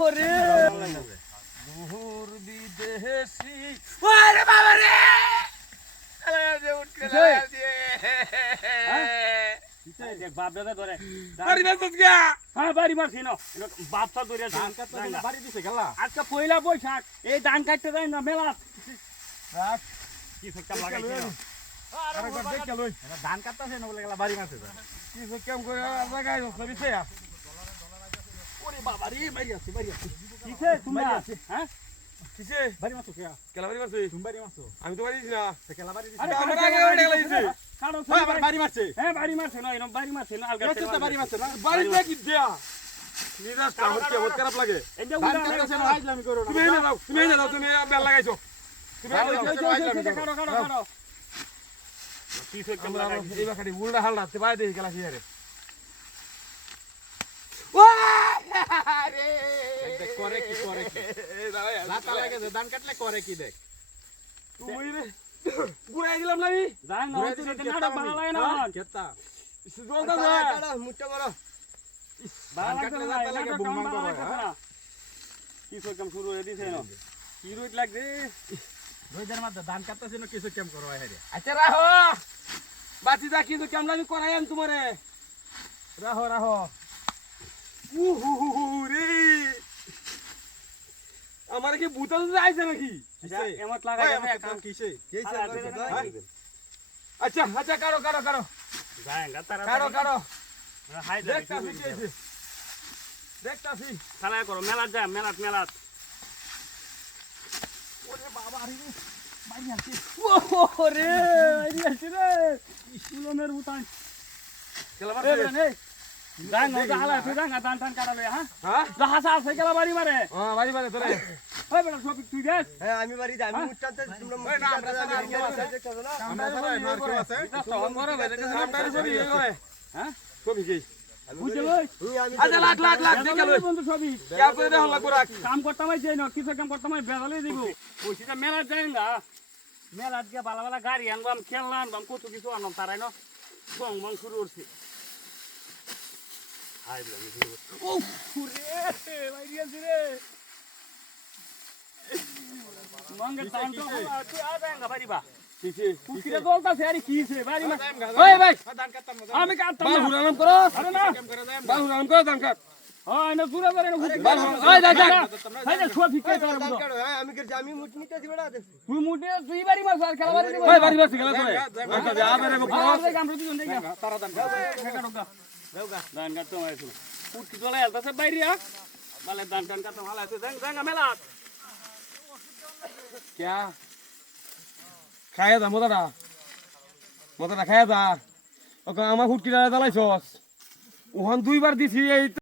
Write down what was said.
ওরে বহুর বিদেশি ওরে বাবা রে আরে উঠ কে দিয়ে দেখ বাপ দাদা ধরে বাড়ি মারছস গা হ্যাঁ বাড়ি মারছি না বাপ সব ধরে ধান কাটতে বাড়ি দিছে গেলা আজকে পয়লা বৈশাখ এই ধান কাটতে যাই না মেলা রাখ কি ফেকটা লাগাইছে না আরে গড দেখ লই ধান কাটতেছে না বলে গেলা বাড়ি মারছে কি যে কেম কই লাগাই দছ বিছে ওরে বাবা রে বাড়ি আছে কিসে তুমি হ্যাঁ কিসে বাড়ি মারছো কে কেলা বাড়ি মারছে তুমি বাড়ি মারছো আমি তো বাড়ি দিছি না কেলা বাড়ি আরে আমার আগে ওড়ে গেলাইছে কারণ ওই আবার বাড়ি মারছে হ্যাঁ বাড়ি মারছে না এরকম বাড়ি মারছে না আলগা বাড়ি মারছে না বাড়ি দেখি দেয়া নিরাশ তা হচ্ছে বহুত খারাপ লাগে এই যে ধান কাটতেছে না হাইজলামি করো না তুমি এনে দাও তুমি বেল লাগাইছো তুমি কারো কারো কি ফেকটা লাগাই এই বাকাটি উল্টা হালটা তে বাইরে দেখি গেলা সিয়ারে দেখ করে কি লাতা লাগে ধান কাটলে করে কি দেখ তুই রে গুড়াই দিলাম না আমি জান না তো না ভালো লাগে না কেতা জলটা না মুট্টা মারো ভালো কাটলে লাগে লাতা লাগে বুম মান করে কি ফেকম শুরু হয়ে দিছে না কি রইট লাগছে রোজার মধ্যে ধান কাটতেছ না কিছু কেম করো হেরে আচ্ছা রাহো বাতি দা কিন্তু কেমন আমি করাই আম তোমারে রাহো রে আমার কি বুতল আইছে নাকি এমত লাগাই যাবে একদম কিসে আচ্ছা আচ্ছা কারো যায়গা তারা কারো হাই দেখতাছি খেলা করো মেলাত যা মেলাত ওরে বাবা রে ওরে আইরি আছে রে ফুলনের উতান কেলা এ রে যাই না হালা তুই যাঙ্গা দান কাটালে হ্যাঁ হ্যাঁ হাসা আছে কেলা বাড়ি মারে হ্যাঁ বাড়ি বাড়ি তোরে ওই বেটা সব তুই দেখ হ্যাঁ আমি বাড়ি যাই আমি মুট্টাতে তোমরা আমরা মার কেউ আছে সহন করে আমরা ছবি করে হ্যাঁ ছবি কি বুঝে লই আচ্ছা লাখ দেখে লই বন্ধু সবই কি করে দেখো লাগবো রাখ কাম করতাম যাই না কিছু কাম করতাম বেজালে দিব পয়সাটা মেলাত যাইঙ্গা মেলাত গিয়ে ভালো ভালো গাড়ি আনবাম খেলনা আনবাম কত কিছু আনবাম তারাই না বং শুরু করছে হাই ও রে লাইরিয়াছি রে মঙ্গে টাইম তো তুই আ যাইঙ্গা বাড়ি বা কিছে কুকিরে দলতাছে আরে কিছে বাড়ি মা ওই ভাই ধান কাটতাম আমি কাটতাম বাল না হুরানাম করো আরে না কেম করে যাই বাল হুরানাম করো দান কাট হ্যাঁ না জুরা করে না বাল ওই দেখ হাই না ছোট ঠিক করে ধান কাটো আমি করে আমি মুট নিতে দিবড়া তুই মুটে তুই বাড়ি মাছ আর খেলা বাড়ি দিব ওই বাড়ি বাসি গেলা তোরে আচ্ছা যা আবে রে আর দেখ আমরা দুজন দেখ তারা ধান দেউগা দান কাটতে মাইছো পুটকি চলে আলতাছে বাইরিয়া বালে দান কাটতে ভালো আছে জাঙ্গা মেলা क्या খায়া দা মদাটা খায়া দা ওকে আমার হুটকিটা জ্বালাইছস ওখান দুইবার দিছি এই